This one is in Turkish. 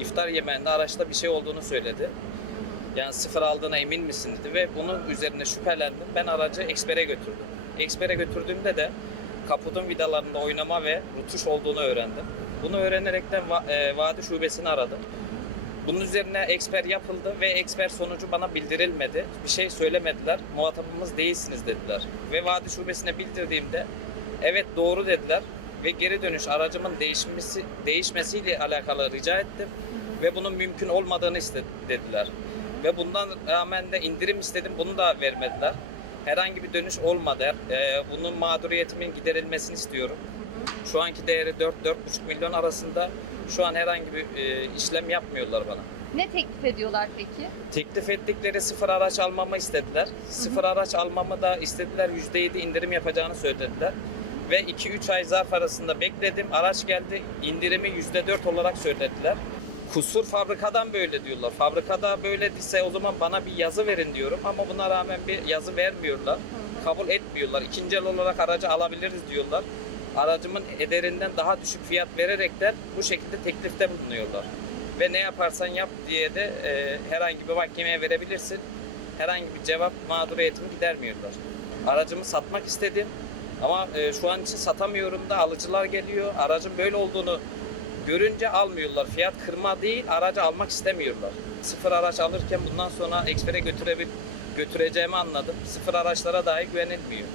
iftar yemeğinde araçta bir şey olduğunu söyledi. Yani sıfır aldığına emin misin dedi ve bunun üzerine şüphelendim. Ben aracı ekspere götürdüm. Ekspere götürdüğümde de kaputun vidalarında oynama ve rutuş olduğunu öğrendim. Bunu öğrenerekten va- e, vadi şubesini aradım. Bunun üzerine eksper yapıldı ve eksper sonucu bana bildirilmedi. Bir şey söylemediler. Muhatabımız değilsiniz dediler. Ve vadi şubesine bildirdiğimde evet doğru dediler ve geri dönüş aracımın değişmesi değişmesiyle alakalı rica ettim ve bunun mümkün olmadığını istedi dediler. Ve bundan rağmen de indirim istedim. Bunu da vermediler. Herhangi bir dönüş olmadı. Ee, bunun mağduriyetimin giderilmesini istiyorum. Şu anki değeri 4-4,5 milyon arasında. Şu an herhangi bir e, işlem yapmıyorlar bana. Ne teklif ediyorlar peki? Teklif ettikleri sıfır araç almamı istediler. Sıfır araç almamı da istediler. %7 indirim yapacağını söylediler. Ve 2-3 ay zarf arasında bekledim. Araç geldi. İndirimi %4 olarak söylediler. Kusur fabrikadan böyle diyorlar. Fabrikada böyle ise o zaman bana bir yazı verin diyorum. Ama buna rağmen bir yazı vermiyorlar. Kabul etmiyorlar. İkinci el olarak aracı alabiliriz diyorlar. Aracımın ederinden daha düşük fiyat vererekten bu şekilde teklifte bulunuyorlar ve ne yaparsan yap diye de e, herhangi bir mahkemeye verebilirsin. Herhangi bir cevap mağduriyetimi gidermiyorlar. Aracımı satmak istedim ama e, şu an için satamıyorum da alıcılar geliyor. Aracın böyle olduğunu görünce almıyorlar. Fiyat kırma değil, aracı almak istemiyorlar. Sıfır araç alırken bundan sonra ekspere götürebil götüreceğimi anladım. Sıfır araçlara dahi güvenilmiyor.